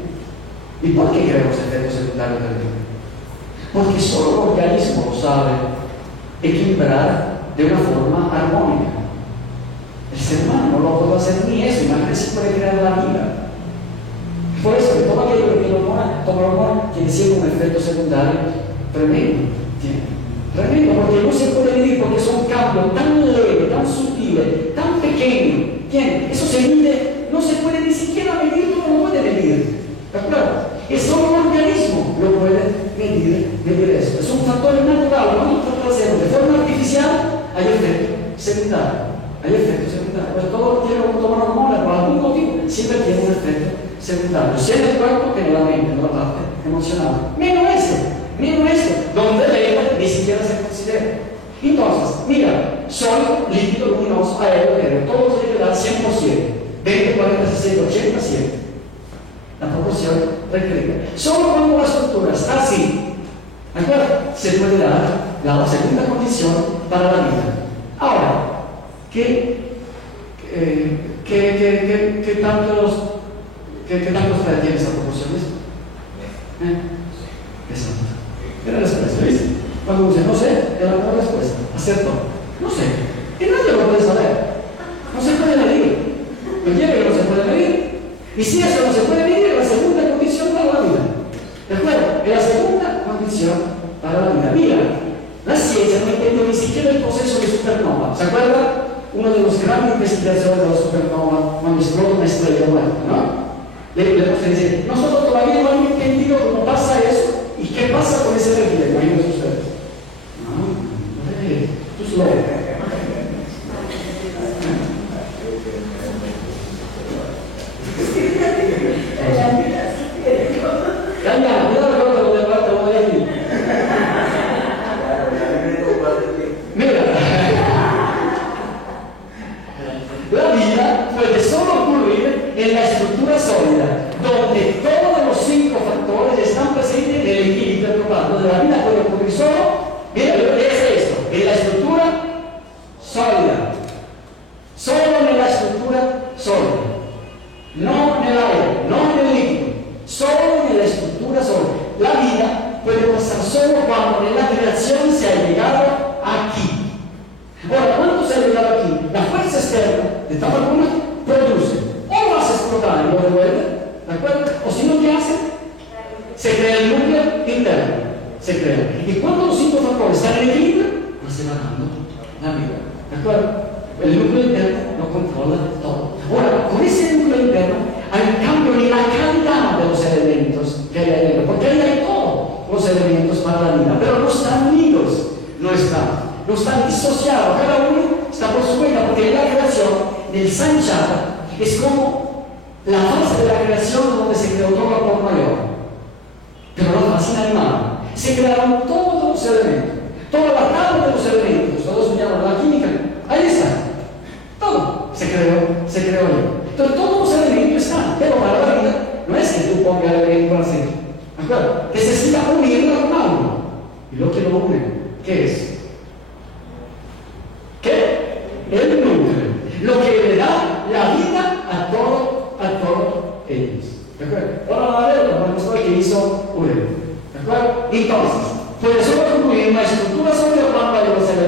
¿Y por qué crean unos efectos secundarios tremendos? Porque solo el organismo lo sabe equilibrar de una forma armónica. El ser humano no lo puede hacer ni eso, imagínense si puede crear la vida. Por eso que todo aquello que toma hormona tiene siempre un efecto secundario tremendo. Tremendo, porque no se puede medir, porque son cambios tan leves, tan sutiles, tan pequeños. Eso se mide, no se puede ni siquiera medir, tú no lo puedes medir. ¿De acuerdo? Es solo un organismo lo puede medir eso. Es un factor natural, no importa hacerlo de forma artificial, hay efecto secundario. Pues todo tiene que tomar hormonas por algún motivo, siempre tiene un efecto secundario, sea en el cuerpo que en la mente, en la parte emocional. Menos esto, donde el éter ni siquiera se considera. Entonces, mira, sólido, líquido, luminoso, aéreo, todo tiene que dar 100%, 20, 40, 60, 80, 100. La proporción requerida. Solo cuando la estructura está así, ¿de acuerdo? Se puede dar la segunda condición para la vida. Ahora, ¿qué tantos tiene esa proporción? Exacto. Era la respuesta, ¿viste? Cuando dice, no sé, era la respuesta. Acepto. No sé. Y nadie lo puede saber. No se puede medir. ¿Me entiende que no se puede medir? Y si eso no se puede medir, es la segunda condición para la vida. ¿De acuerdo? Es la segunda condición para la vida. Mira, la ciencia no entendió ni siquiera el proceso de supernova. ¿Se acuerda? Uno de los grandes investigadores de la supernova, cuando explota una estrella muerta, ¿no? Le dice, nosotros todavía no hemos entendido cómo pasa eso y qué pasa con ese reflejo. Imagínense ustedes. No, tú solo. Calla, cuidado con lo de parte, lo voy a decir. Mira, la vida puede solo ocurrir en la estructura sólida, donde todos los 5 factores están presentes en el equilibrio total. Donde la vida puede ocurrir solo, mira, ¿qué es esto? En la estructura sólida. Solo en la estructura sólida. No en el aire, no en el líquido. Solo en la estructura sólida. La vida puede pasar solo cuando en la creación se ha llegado aquí. Ahora, ¿cuánto se ha llegado aquí? La fuerza externa de tal forma produce. O lo hace explotar y lo devuelve, ¿de acuerdo? O si no, ¿qué hace? Se crea el núcleo interno. Se crea. Y cuando los 5 factores están en equilibrio, pues se va dando la vida. ¿De acuerdo? El núcleo interno lo controla todo. Ahora, con ese núcleo interno hay un cambio en la calidad de los elementos que hay ahí dentro, porque ahí hay todos los elementos para la vida, pero no están unidos, no están disociados, cada uno está por su cuenta, porque en la creación del Sanchara es como la fase de la creación donde se creó todo por mayor, pero la fase inanimada. Se crearon todos los elementos, toda la tabla de los elementos, todos estudiaron la química, ahí está, todo se creó ahí. Entonces todos los elementos están, pero para la vida no es que tú pongas el elemento así, ¿de acuerdo? Necesita unirlo con algo. Y lo que lo une, ¿qué es? ¿Qué? El núcleo. Lo que le da la vida a todos ellos. ¿De acuerdo? Ahora a ver, vamos a ver qué hizo Ureno. ¿De acuerdo? Entonces, puede solo concluir una estructura sólida cuando hay los elementos